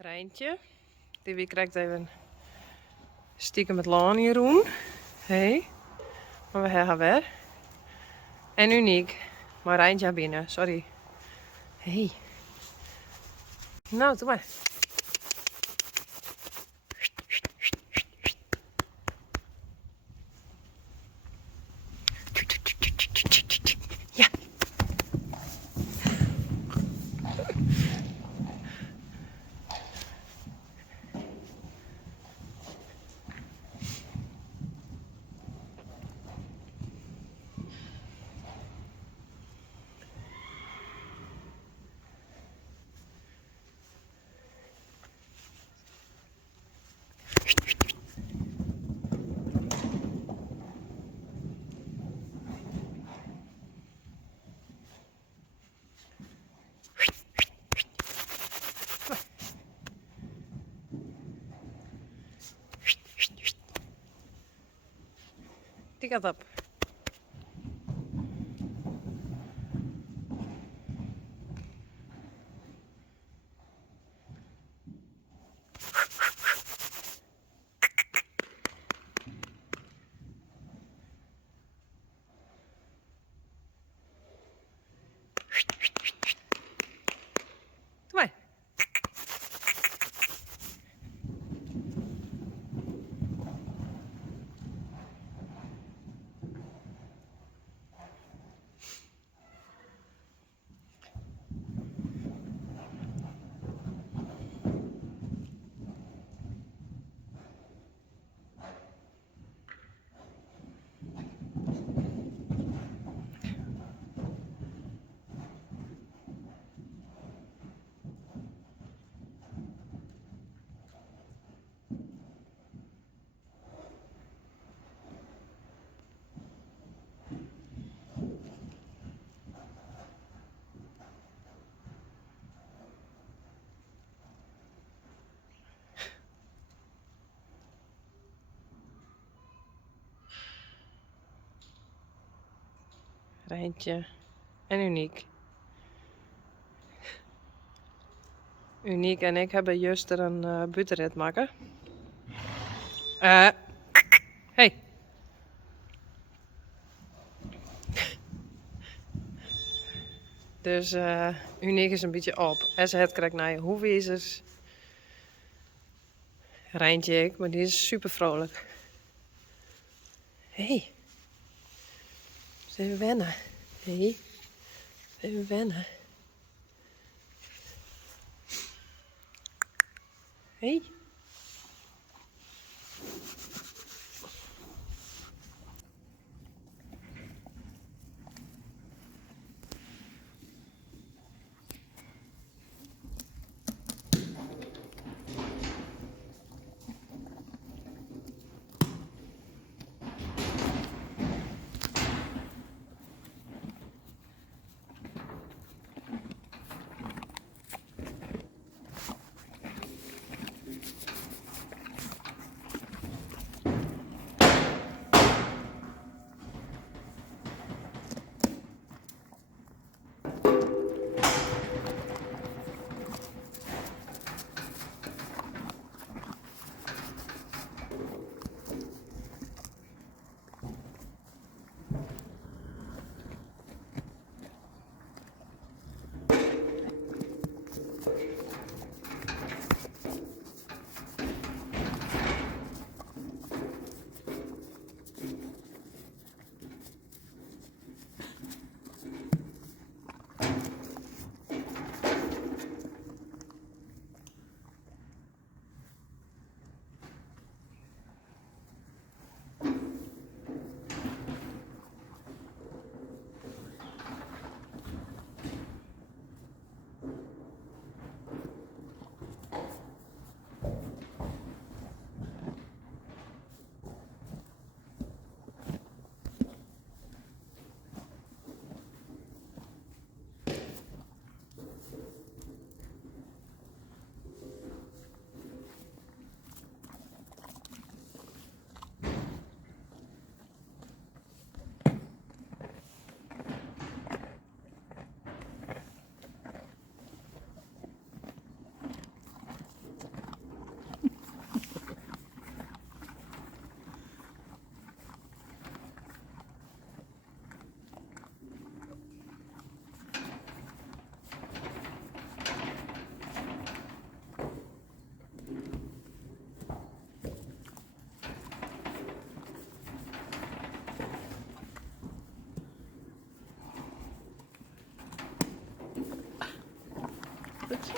Rijntje, die krijgt even stiekem met laan hier roen. Hey, maar we hebben haar weer. En uniek, maar Rijntje binnen, sorry. Hey. Nou, doe maar. Ja. Die gaat op. Doe maar. Rijntje en Uniek. Uniek en ik hebben juist er een butenrit maken. Hey. Dus Uniek is een beetje op. En ze het krijgt naar je hoefwezers. Rijntje ik, maar die is super vrolijk. Hey. Even wennen. Hey. Even wennen. Hey.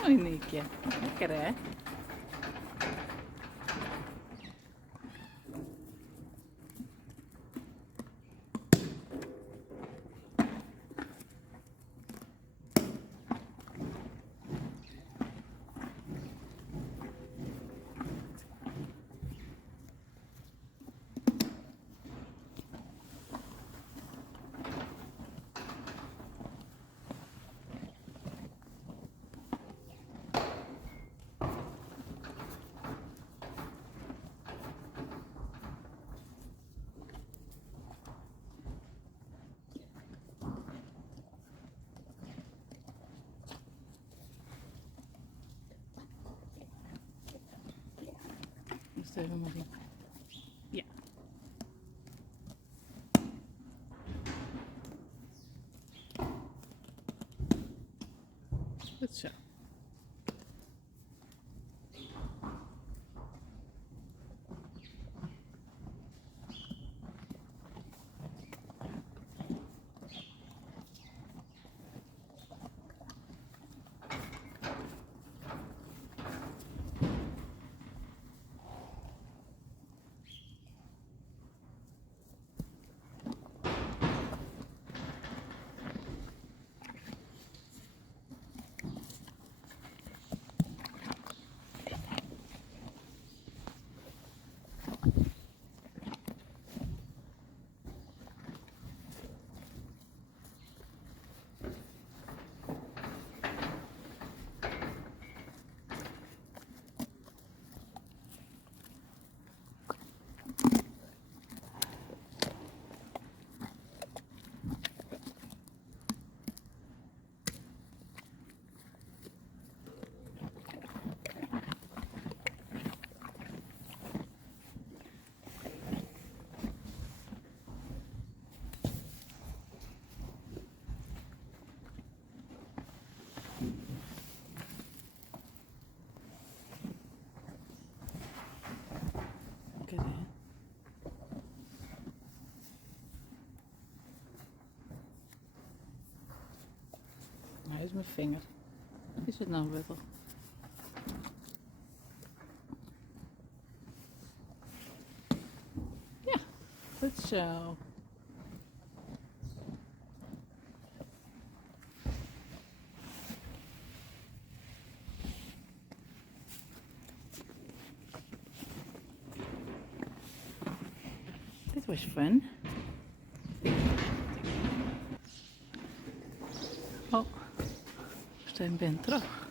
Mooi Niekje. Lekker hè? Eerst even maar in. Ja. Goed zo. Lekker hè? Hij is mijn vinger. Is het nou wel? Ja, goed zo. Dit was fun. Oh, Steen bent terug.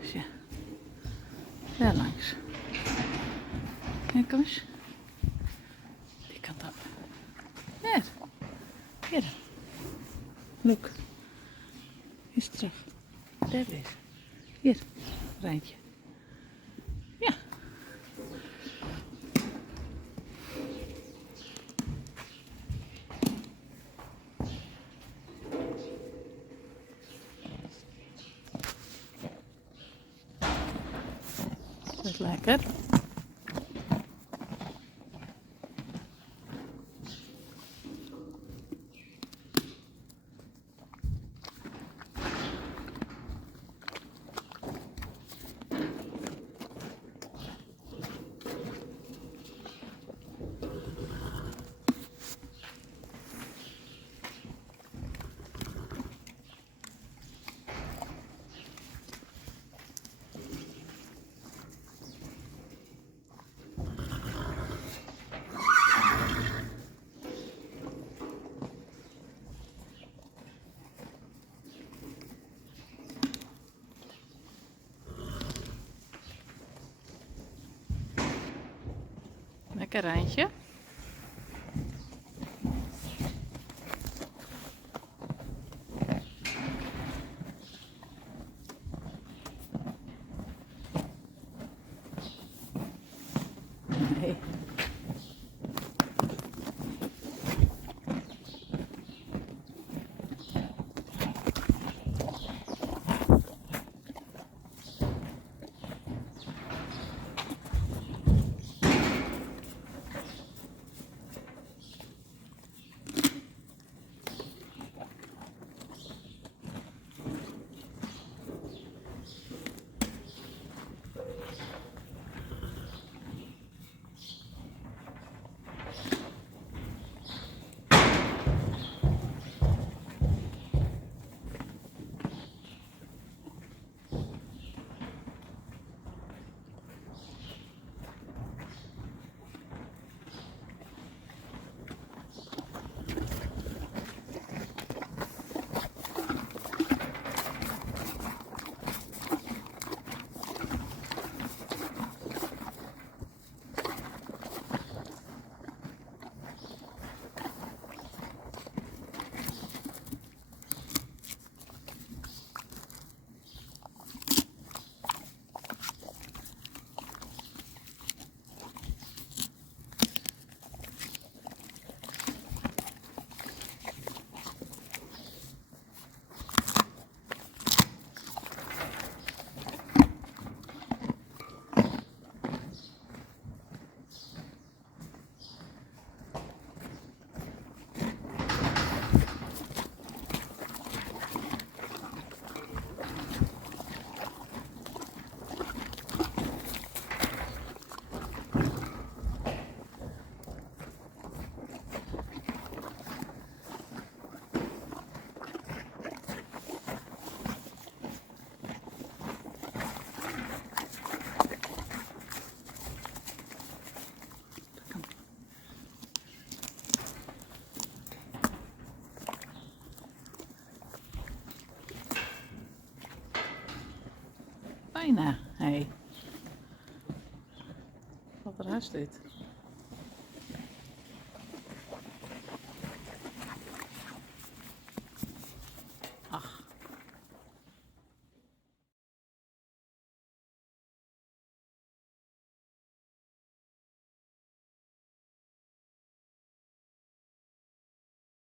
Dus ja, daar langs. En kom eens. Die kant op. Hier. Hier. Look. Is terug. Daar weer. Hier. Rijntje. Ja. Dat is lekker. Lekker Rijntje. Nee. bijna. Hey. Wat er haast dit?